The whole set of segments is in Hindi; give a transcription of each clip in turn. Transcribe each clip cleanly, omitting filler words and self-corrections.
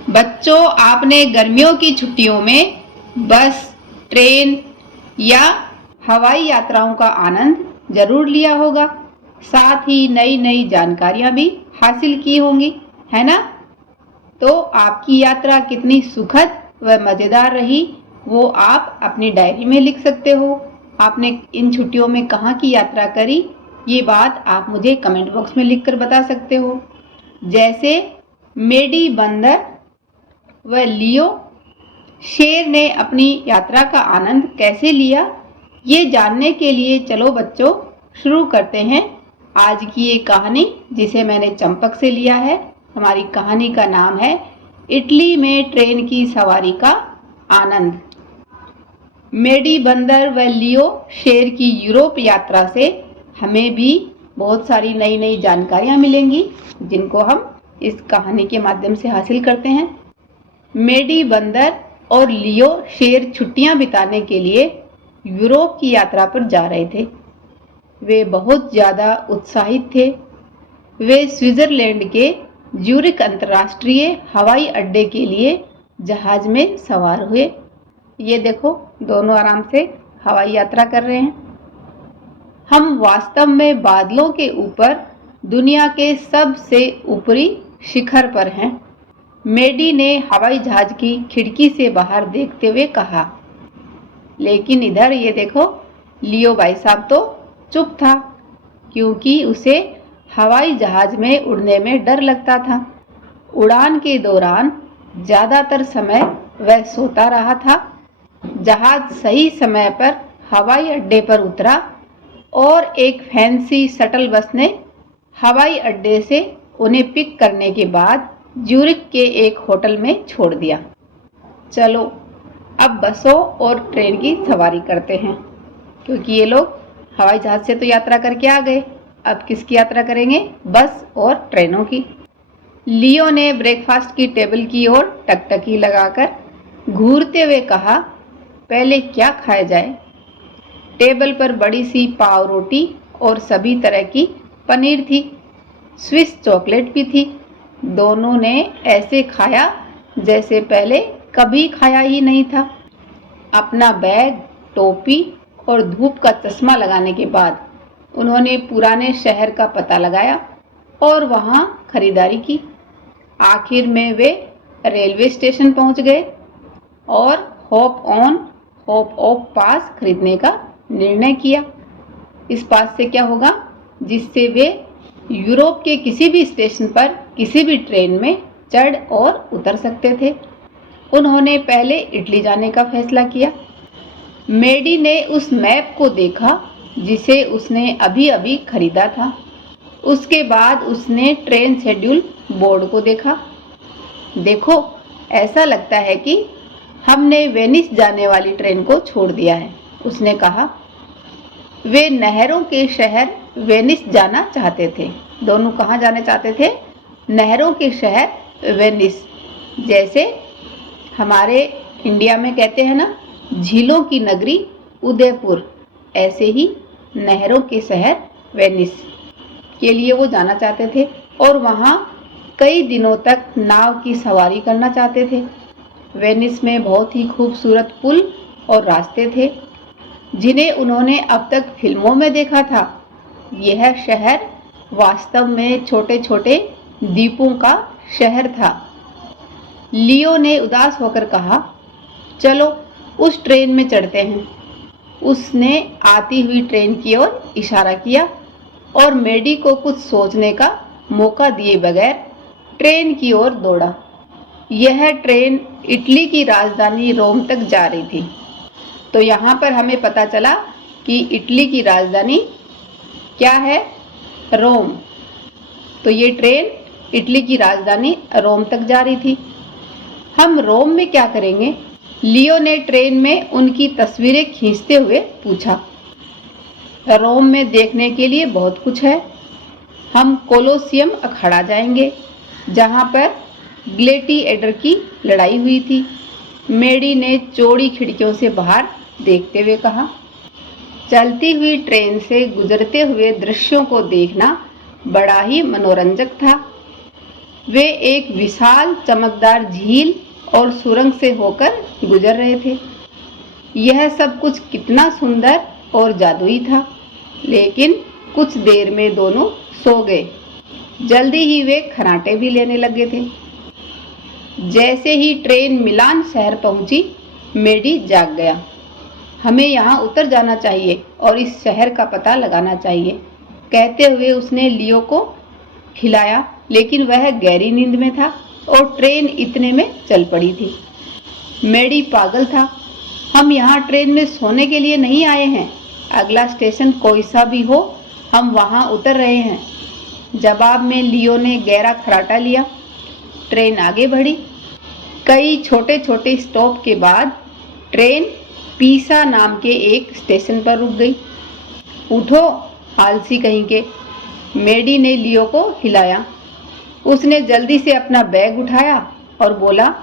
बच्चों, आपने गर्मियों की छुट्टियों में बस, ट्रेन या हवाई यात्राओं का आनंद जरूर लिया होगा। साथ ही नई नई जानकारियां भी हासिल की होंगी, है ना? तो आपकी यात्रा कितनी सुखद व मज़ेदार रही, वो आप अपनी डायरी में लिख सकते हो। आपने इन छुट्टियों में कहाँ की यात्रा करी, ये बात आप मुझे कमेंट बॉक्स में लिखकर बता सकते हो। जैसे मेडी बंदर व लियो शेर ने अपनी यात्रा का आनंद कैसे लिया, ये जानने के लिए चलो बच्चों शुरू करते हैं आज की ये कहानी, जिसे मैंने चंपक से लिया है। हमारी कहानी का नाम है इटली में ट्रेन की सवारी का आनंद। मेडी बंदर व लियो शेर की यूरोप यात्रा से हमें भी बहुत सारी नई नई जानकारियां मिलेंगी, जिनको हम इस कहानी के माध्यम से हासिल करते हैं। मेडी बंदर और लियो शेर छुट्टियां बिताने के लिए यूरोप की यात्रा पर जा रहे थे। वे बहुत ज़्यादा उत्साहित थे। वे स्विट्जरलैंड के ज्यूरिख अंतर्राष्ट्रीय हवाई अड्डे के लिए जहाज में सवार हुए। ये देखो, दोनों आराम से हवाई यात्रा कर रहे हैं। हम वास्तव में बादलों के ऊपर दुनिया के सबसे ऊपरी शिखर पर हैं, मेडी ने हवाई जहाज की खिड़की से बाहर देखते हुए कहा। लेकिन इधर ये देखो, लियो भाई साहब तो चुप था, क्योंकि उसे हवाई जहाज में उड़ने में डर लगता था। उड़ान के दौरान ज़्यादातर समय वह सोता रहा था। जहाज सही समय पर हवाई अड्डे पर उतरा और एक फैंसी शटल बस ने हवाई अड्डे से उन्हें पिक करने के बाद ज्यूरिख के एक होटल में छोड़ दिया। चलो अब बसों और ट्रेन की सवारी करते हैं, क्योंकि ये लोग हवाई जहाज से तो यात्रा करके आ गए। अब किसकी यात्रा करेंगे? बस और ट्रेनों की। लियो ने ब्रेकफास्ट की टेबल की ओर टकटकी लगाकर घूरते हुए कहा, पहले क्या खाया जाए? टेबल पर बड़ी सी पाव रोटी और सभी तरह की पनीर थी। स्विस चॉकलेट भी थी। दोनों ने ऐसे खाया जैसे पहले कभी खाया ही नहीं था। अपना बैग, टोपी और धूप का चश्मा लगाने के बाद उन्होंने पुराने शहर का पता लगाया और वहां खरीदारी की। आखिर में वे रेलवे स्टेशन पहुंच गए और हॉप ऑन हॉप ऑफ पास खरीदने का निर्णय किया। इस पास से क्या होगा? जिससे वे यूरोप के किसी भी स्टेशन पर किसी भी ट्रेन में चढ़ और उतर सकते थे। उन्होंने पहले इटली जाने का फैसला किया। मेडी ने उस मैप को देखा जिसे उसने अभी अभी खरीदा था। उसके बाद उसने ट्रेन शेड्यूल बोर्ड को देखा। देखो, ऐसा लगता है कि हमने वेनिस जाने वाली ट्रेन को छोड़ दिया है, उसने कहा। वे नहरों के शहर वेनिस जाना चाहते थे। दोनों कहाँ जाना चाहते थे? नहरों के शहर वेनिस। जैसे हमारे इंडिया में कहते हैं ना, झीलों की नगरी उदयपुर, ऐसे ही नहरों के शहर वेनिस के लिए वो जाना चाहते थे और वहाँ कई दिनों तक नाव की सवारी करना चाहते थे। वेनिस में बहुत ही खूबसूरत पुल और रास्ते थे, जिन्हें उन्होंने अब तक फिल्मों में देखा था। यह शहर वास्तव में छोटे छोटे द्वीपों का शहर था। लियो ने उदास होकर कहा, चलो उस ट्रेन में चढ़ते हैं। उसने आती हुई ट्रेन की ओर इशारा किया और मेडी को कुछ सोचने का मौका दिए बगैर ट्रेन की ओर दौड़ा। यह ट्रेन इटली की राजधानी रोम तक जा रही थी। तो यहाँ पर हमें पता चला कि इटली की राजधानी क्या है? रोम। तो ये ट्रेन इटली की राजधानी रोम तक जा रही थी। हम रोम में क्या करेंगे? लियो ने ट्रेन में उनकी तस्वीरें खींचते हुए पूछा। रोम में देखने के लिए बहुत कुछ है। हम कोलोसियम अखाड़ा जाएंगे, जहाँ पर ग्लेडिएटर की लड़ाई हुई थी। मेडी ने चौड़ी खिड़कियों से बाहर देखते हुए कहा। चलती हुई ट्रेन से गुजरते हुए दृश्यों को देखना बड़ा ही मनोरंजक था। वे एक विशाल चमकदार झील और सुरंग से होकर गुजर रहे थे। यह सब कुछ कितना सुंदर और जादुई था। लेकिन कुछ देर में दोनों सो गए। जल्दी ही वे खर्राटे भी लेने लगे थे। जैसे ही ट्रेन मिलान शहर पहुंची, मेडी जाग गया। हमें यहाँ उतर जाना चाहिए और इस शहर का पता लगाना चाहिए, कहते हुए उसने लियो को खिलाया, लेकिन वह गहरी नींद में था और ट्रेन इतने में चल पड़ी थी। मेडी पागल था। हम यहाँ ट्रेन में सोने के लिए नहीं आए हैं। अगला स्टेशन कोई सा भी हो, हम वहाँ उतर रहे हैं। जवाब में लियो ने गहरा खर्राटा लिया। ट्रेन आगे बढ़ी। कई छोटे छोटे स्टॉप के बाद ट्रेन पीसा नाम के एक स्टेशन पर रुक गई। उठो आलसी कहीं के, मेडी ने लियो को हिलाया। उसने जल्दी से अपना बैग उठाया और बोला,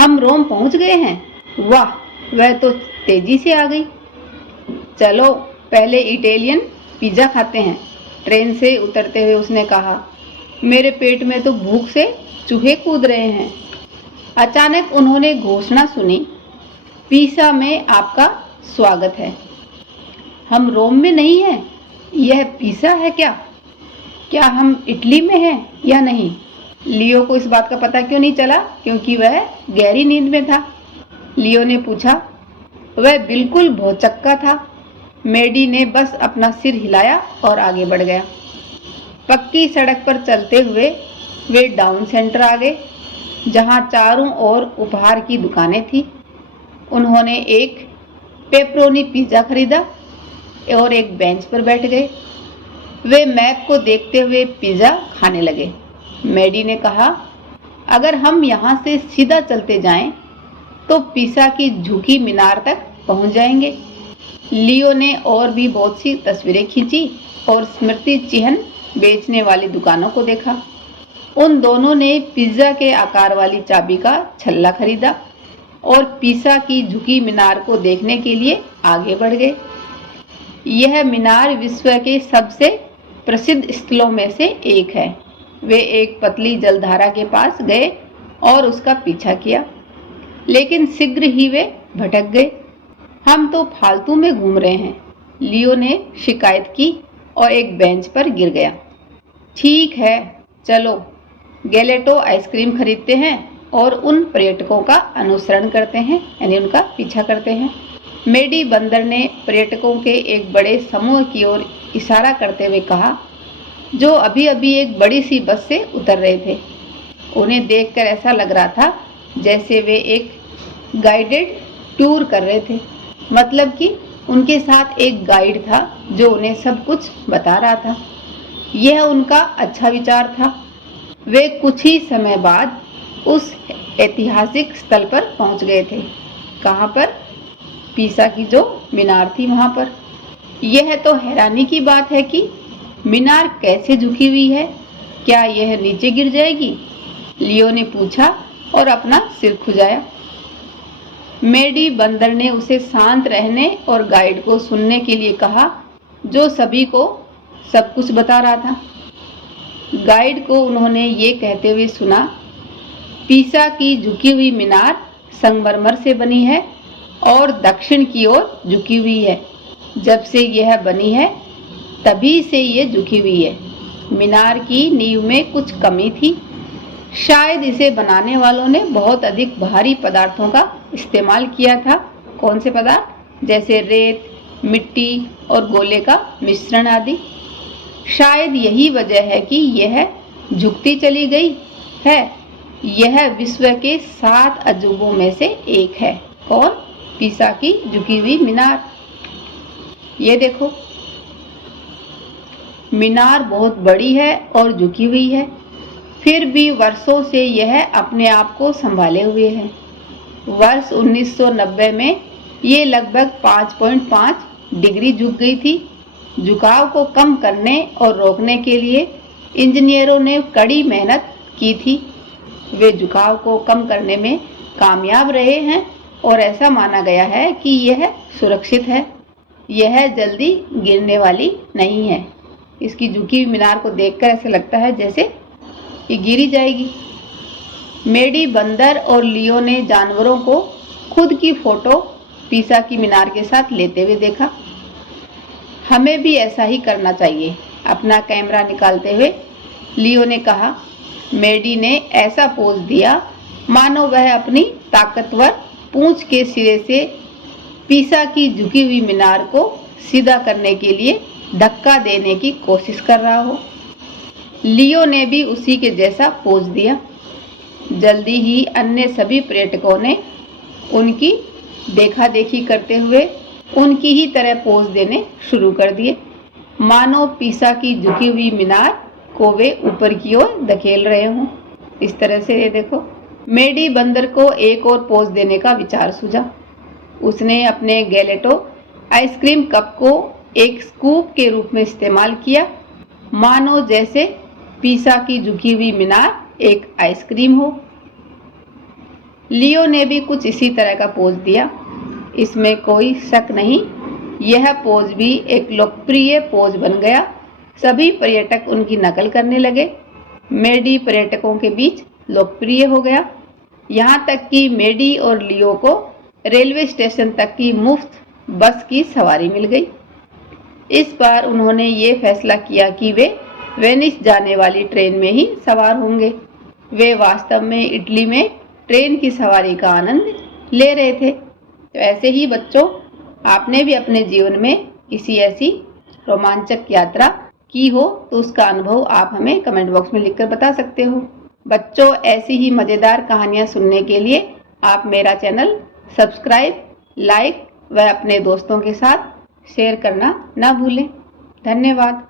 हम रोम पहुंच गए हैं। वाह, वह तो तेजी से आ गई। चलो पहले इटालियन पिज़्ज़ा खाते हैं, ट्रेन से उतरते हुए उसने कहा। मेरे पेट में तो भूख से चूहे कूद रहे हैं। अचानक उन्होंने घोषणा सुनी, पीसा में आपका स्वागत है। हम रोम में नहीं हैं। यह पीसा है क्या? क्या हम इटली में हैं या नहीं? लियो को इस बात का पता क्यों नहीं चला? क्योंकि वह गहरी नींद में था। लियो ने पूछा। वह बिल्कुल भौचक्का था। मेडी ने बस अपना सिर हिलाया और आगे बढ़ गया। पक्की सड़क पर चलते हुए वे टाउन सेंटर आ गए, जहां चारों ओर उपहार की दुकानें थी। उन्होंने एक पेपरोनी पिज़्ज़ा खरीदा और एक बेंच पर बैठ गए। वे मैप को देखते हुए पिज़्ज़ा खाने लगे। मेडी ने कहा, अगर हम यहाँ से सीधा चलते जाएं, तो पीसा की झुकी मीनार तक पहुँच जाएंगे। लियो ने और भी बहुत सी तस्वीरें खींची और स्मृति चिन्ह बेचने वाली दुकानों को देखा। उन दोनों ने पिज़्ज़ा के आकार वाली चाबी का छल्ला खरीदा और पीसा की झुकी मीनार को देखने के लिए आगे बढ़ गए। यह मीनार विश्व के सबसे प्रसिद्ध स्थलों में से एक है। वे एक पतली जलधारा के पास गए और उसका पीछा किया, लेकिन शीघ्र ही वे भटक गए। हम तो फालतू में घूम रहे हैं, लियो ने शिकायत की और एक बेंच पर गिर गया। ठीक है, चलो गैलेटो आइसक्रीम खरीदते हैं और उन पर्यटकों का अनुसरण करते हैं, यानी उनका पीछा करते हैं। मेडी बंदर ने पर्यटकों के एक बड़े समूह की ओर इशारा करते हुए कहा, जो अभी अभी एक बड़ी सी बस से उतर रहे थे। उन्हें देखकर ऐसा लग रहा था जैसे वे एक गाइडेड टूर कर रहे थे, मतलब कि उनके साथ एक गाइड था जो उन्हें सब कुछ बता रहा था। यह उनका अच्छा विचार था। वे कुछ ही समय बाद उस ऐतिहासिक स्थल पर पहुंच गए थे। कहाँ पर? पीसा की जो मीनार थी वहाँ पर। यह तो हैरानी की बात है कि मीनार कैसे झुकी हुई है। क्या यह नीचे गिर जाएगी? लियो ने पूछा और अपना सिर खुजाया। मेडी बंदर ने उसे शांत रहने और गाइड को सुनने के लिए कहा, जो सभी को सब कुछ बता रहा था। गाइड को उन्होंने ये कहते हुए सुना, पीसा की झुकी हुई मीनार संगमरमर से बनी है और दक्षिण की ओर झुकी हुई है। जब से यह बनी है तभी से ये झुकी हुई है। मीनार की नींव में कुछ कमी थी। शायद इसे बनाने वालों ने बहुत अधिक भारी पदार्थों का इस्तेमाल किया था। कौन से पदार्थ? जैसे रेत, मिट्टी और गोले का मिश्रण आदि। शायद यही वजह है कि यह झुकती चली गई है। यह विश्व के 7 अजूबों में से एक है। कौन? पीसा की झुकी हुई मीनार। ये देखो, मीनार बहुत बड़ी है और झुकी हुई है, फिर भी वर्षों से यह अपने आप को संभाले हुए है। वर्ष 1990 में ये लगभग 5.5 डिग्री झुक गई थी। झुकाव को कम करने और रोकने के लिए इंजीनियरों ने कड़ी मेहनत की थी। वे झुकाव को कम करने में कामयाब रहे हैं और ऐसा माना गया है कि यह सुरक्षित है। यह जल्दी गिरने वाली नहीं है। इसकी झुकी हुई मीनार को देखकर ऐसा लगता है जैसे कि गिरी जाएगी। मेडी, बंदर और लियो ने जानवरों को खुद की फोटो पीसा की मीनार के साथ लेते हुए देखा। हमें भी ऐसा ही करना चाहिए, अपना कैमरा निकालते हुए लियो ने कहा। मेडी ने ऐसा पोज दिया मानो वह अपनी ताकतवर पूंछ के सिरे से पीसा की झुकी हुई मीनार को सीधा करने के लिए धक्का देने की कोशिश कर रहा हो। लियो ने भी उसी के जैसा पोज दिया। जल्दी ही अन्य सभी पर्यटकों ने उनकी देखा देखी करते हुए उनकी ही तरह पोज देने शुरू कर दिए, मानो पीसा की झुकी हुई मीनार को वे ऊपर की ओर धकेल रहे हों। इस तरह से ये देखो, मेडी बंदर को एक और पोज देने का विचार सूझा। उसने अपने गैलेटो आइसक्रीम कप को एक स्कूप के रूप में इस्तेमाल किया, मानो जैसे पीसा की झुकी हुई मीनार एक आइसक्रीम हो। लियो ने भी कुछ इसी तरह का पोज दिया। इसमें कोई शक नहीं, यह पोज भी एक लोकप्रिय पोज बन गया। सभी पर्यटक उनकी नकल करने लगे। मेडी पर्यटकों के बीच लोकप्रिय हो गया, यहाँ तक कि मेडी और लियो को रेलवे स्टेशन तक की मुफ्त बस की सवारी मिल गई। इस बार उन्होंने ये फैसला किया कि वे वेनिस जाने वाली ट्रेन में ही सवार होंगे। वे वास्तव में इटली में ट्रेन की सवारी का आनंद ले रहे थे। तो ऐसे ही बच्चों, आपने भी अपने जीवन में किसी ऐसी रोमांचक यात्रा की हो तो उसका अनुभव आप हमें कमेंट बॉक्स में लिखकर बता सकते हो। बच्चों, ऐसी ही मज़ेदार कहानियाँ सुनने के लिए आप मेरा चैनल सब्सक्राइब, लाइक व अपने दोस्तों के साथ शेयर करना ना भूलें। धन्यवाद।